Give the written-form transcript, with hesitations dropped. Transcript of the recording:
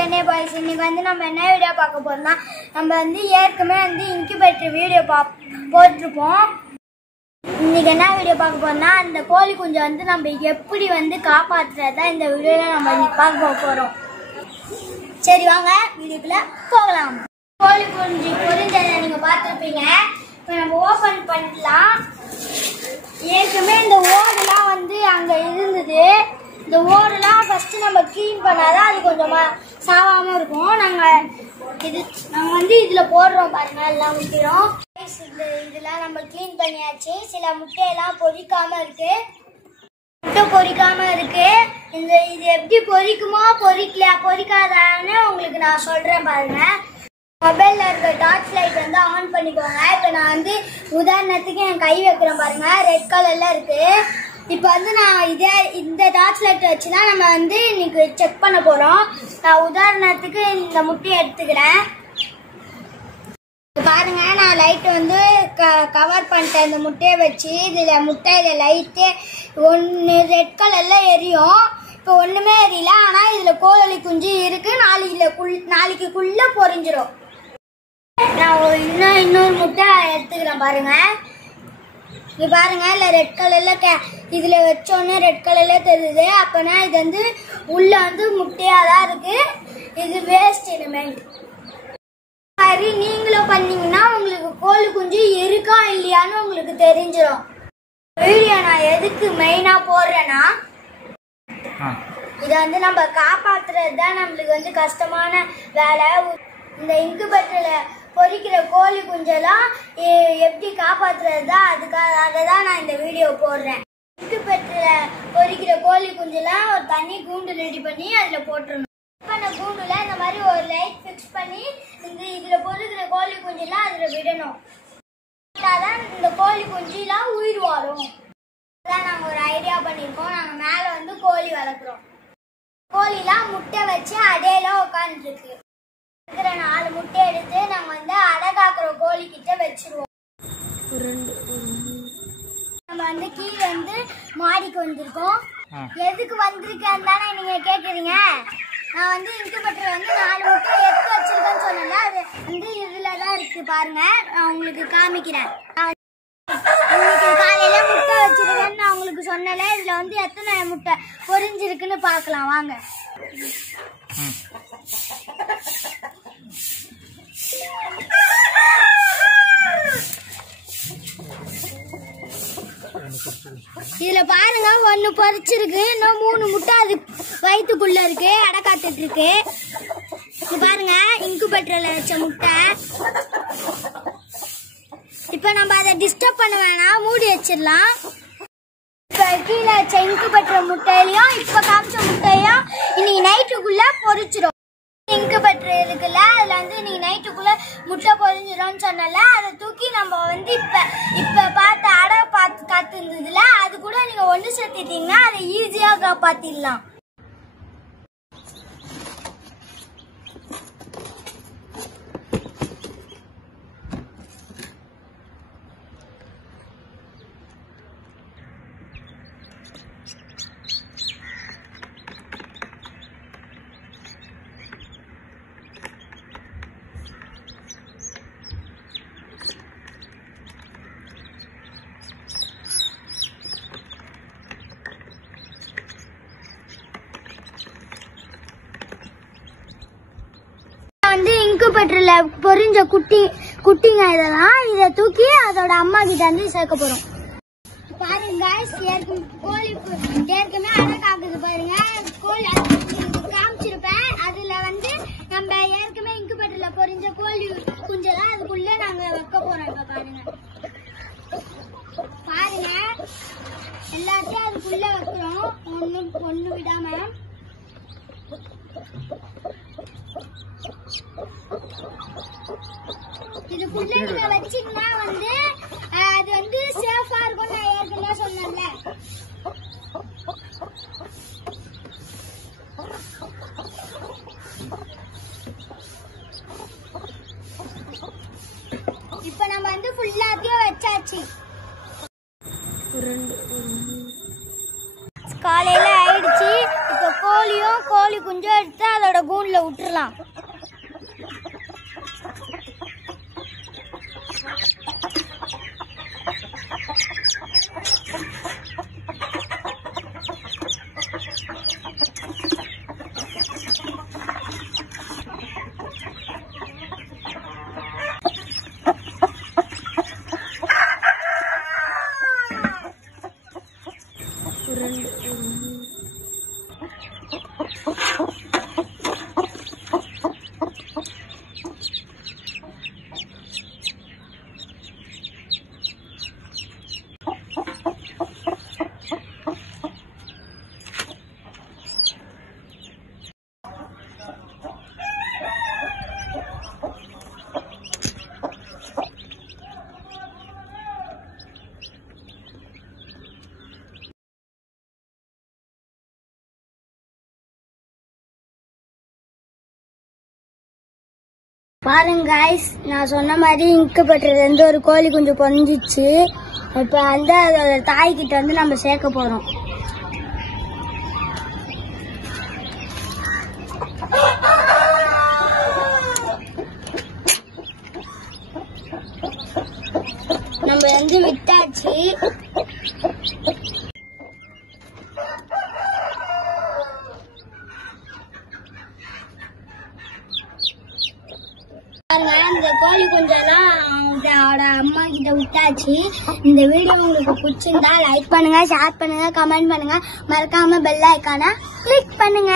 Chennai boys. இன்னைக்கு வந்து நம்ம என்ன வீடியோ பார்க்க போறோம்னா, நம்ம வந்து ஏற்கனவே இன்குபேட்டர் வீடியோ போட்டிருப்போம். இன்னைக்கு என்ன வீடியோ பார்க்க போறோம்னா, அந்த கோழி குஞ்சை வந்து நம்ம எப்படி வந்து காப்பாற்றுறதா இந்த வீடியோல நம்ம இன்னைக்கு பார்க்க போறோம். சரி வாங்க வீடியோக்குள்ள போகலாம். கோழி குஞ்சு பொரிஞ்சதை நீங்க பார்த்துருப்பீங்க. இப்போ நம்ம ஓபன் பண்ணலாம். ஏற்கனவே இந்த ஓடுலாம் வந்து அங்க இருந்தது. இந்த ஓடுலாம் ஃபர்ஸ்ட் நம்ம கிளீன் பண்ணாதான் அது கொஞ்சம் சாவாம இருக்கும். நாங்க வந்து இதுல போடுறோம் பாருங்க, எல்லாம் முட்டையும் இதெல்லாம் நம்ம கிளீன் பண்ணியாச்சு. சில முட்டையெல்லாம் பொரிக்காம இருக்கு, முட்டை பொரிக்காம இருக்கு. இது எப்படி பொரிக்குமோ பொரிக்காதான்னு உங்களுக்கு நான் சொல்றேன் பாருங்க. மொபைல்ல இருக்க டார்ச் லைட் வந்து ஆன் பண்ணிக்கோங்க. இப்ப நான் வந்து உதாரணத்துக்கு என் கை வைக்கிறேன் பாருங்க, ரெட் கலர்ல இருக்கு. இப்ப வந்து நான் இந்த டார்ச் லைட் வச்சுதான் நம்ம வந்து இன்னைக்கு செக் பண்ண போறோம். நான் உதாரணத்துக்கு இந்த முட்டையை எடுத்துக்கிறேன் பாருங்க. நான் லைட் வந்து கவர் பண்ணிட்டேன் இந்த முட்டையை வச்சு. முட்டையில லைட்டு ஒன்னு ரெட் கலர்ல எரியும். இப்ப ஒண்ணுமே எரியல, ஆனா இதுல கோழி குஞ்சு இருக்கு. நாளைக்குள்ள பொரிஞ்சிடும். நான் இன்னொரு முட்டை எடுத்துக்கிறேன் பாருங்க. இது பாருங்க, இல்ல ரெட் கலர்ல இதுல வச்சோன்னே ரெட் கலர்ல தெரியுது. அப்பனா இது வந்து உள்ள வந்து முட்டையாதான் இருக்கு. இது வேஸ்ட் எலிமெண்ட். மாதிரி நீங்களும் பண்ணீங்கன்னா உங்களுக்கு கோழி குஞ்சு இருக்கா இல்லையான்னு உங்களுக்கு தெரிஞ்சிடும். வீடியோ நான் எதுக்கு மெயினா போடுறேன்னா, இதை வந்து நம்ம காப்பாத்துறது தான் நம்மளுக்கு வந்து கஷ்டமான வேலை. இந்த இன்குபேட்டர்ல பொரிக்கிற கோழி குஞ்செல்லாம் எப்படி காப்பாத்துறது தான், அதுக்காக தான் நான் இந்த வீடியோ போடுறேன். இன்குபேட்டர்ல பொரிக்கிற கோழி குஞ்செல்லாம் ஒரு தனி கூண்டு ரெடி பண்ணி அதுல போட்டுருணும். அந்த கூண்டுல இந்த மாதிரி ஒரு லைட் பிக்ஸ் பண்ணி இதுல பொரிக்கிற கோழி குஞ்செல்லாம் அதுல விடணும். அதான் இந்த கோழி குஞ்செல்லாம் உயிர் வாழும். அதான் நாங்க ஒரு ஐடியா பண்ணிருக்கோம். நாங்க மேல வந்து கோழி வளர்க்குறோம். கோழிலாம் முட்டை வச்சு அடையில உட்காந்துட்டு இருக்கு. இருக்கிற 4 முட்டை எடுத்து நாங்க வந்து அடகாக்குற கோழி கிட்ட வச்சிருவோம். நம்ம வந்து கீழே வந்து மாடிக்கு வந்திருக்கோம். எதுக்கு வந்திருக்கேன்னு தானே நீங்க கேக்குறீங்க. நான் வந்து இன்குபேட்டர் வந்து 4 முட்டை எடுத்து வச்சிருக்கேன்னு சொன்னேன்ல, அது வந்து இதுலதான் இருக்கு பாருங்க. நான் உங்களுக்கு காமிக்கிறேன். இன்னைக்கு காலையில முட்டை வச்சிருக்கேன்னு நான் உங்களுக்கு சொன்னல. இதுல வந்து எத்தனை முட்டை பொரிஞ்சிருக்குன்னு பாக்கலாம் வாங்க. இதுல பாருங்க, 1 பொரிச்சிருக்கு. இன்னும் 3 முட்டை அது வயிற்றுக்குள்ள இருக்கு, அடை காத்துட்டு இருக்கு. இது பாருங்க, இன்குபேட்டர்ல வச்ச முட்டை. இப்ப நம்ம அதை டிஸ்டர்ப் பண்ண வேணாம், மூடி வச்சிடலாம். இப்ப கீழே வச்ச இன்குபேட்டர் முட்டையிலையும் இப்ப காமிச்ச முட்டையும் இன்னைக்கு நைட்டுக்குள்ள பொரிச்சிடும். இன்குபேட்டர் இருக்குல்ல, அதுல வந்து இன்னைக்கு நைட்டுக்குள்ள முட்டை பொரிஞ்சிடும்னு சொன்னல, அதை தூக்கி நம்ம வந்து இப்ப பார்த்து அடை காத்து இருந்ததுல அது கூட நீங்க ஒண்ணு சேர்த்துட்டீங்கன்னா அதை ஈஸியா காப்பாத்திடலாம். வந்து இன்குபேட்டர்ல பொரிஞ்ச குட்டிங்க இதெல்லாம். இதை தூக்கி அதோட அம்மா கிட்ட வந்து சேர்க்க போறோம். பாருங்க கோழி ஏற்கனவே அடை காக்குது பாருங்க. கோழி காமிச்சிருப்பேன். அதுல வந்து நம்ம ஏற்கனவே இன்குபேட்டர்ல பொரிஞ்ச கோழி குஞ்செல்லாம் அதுக்குள்ள நாங்க வைக்க போறோம். இப்ப பாருங்க எல்லாத்தையும் அதுக்குள்ள வைக்கிறோம், ஒண்ணு விடாம. இதுக்குள்ள நீங்க வச்சீங்கன்னா வந்து அது வந்து சேஃபா இருக்கும். நான் ஏற்கனவே சொன்னேன்ல. இப்ப நம்ம வந்து ஃபுல்லாத்தையும் வச்சாச்சு. காலையில ஆயிடுச்சு. இப்ப கோழியும் கோழி குஞ்சம் எடுத்து அதோட கூண்டுல விட்டுறலாம். பாருங்க guys, நான் சொன்ன மாதிரி இன்குபேட்டர்ல இருந்து ஒரு கோழி குஞ்சு பொரிஞ்சிச்சு. இப்ப வந்து அதோட தாய்கிட்ட வந்து நம்ம சேர்க்க போறோம். நம்ம வந்து விட்டாச்சு. இந்த கோழி குஞ்செல்லாம் அவங்களோட அம்மா கிட்ட விட்டாச்சு. இந்த வீடியோ உங்களுக்கு பிடிச்சிருந்தா லைக் பண்ணுங்க, ஷேர் பண்ணுங்க, கமெண்ட் பண்ணுங்க, மறக்காம பெல் ஐகானை கிளிக் பண்ணுங்க.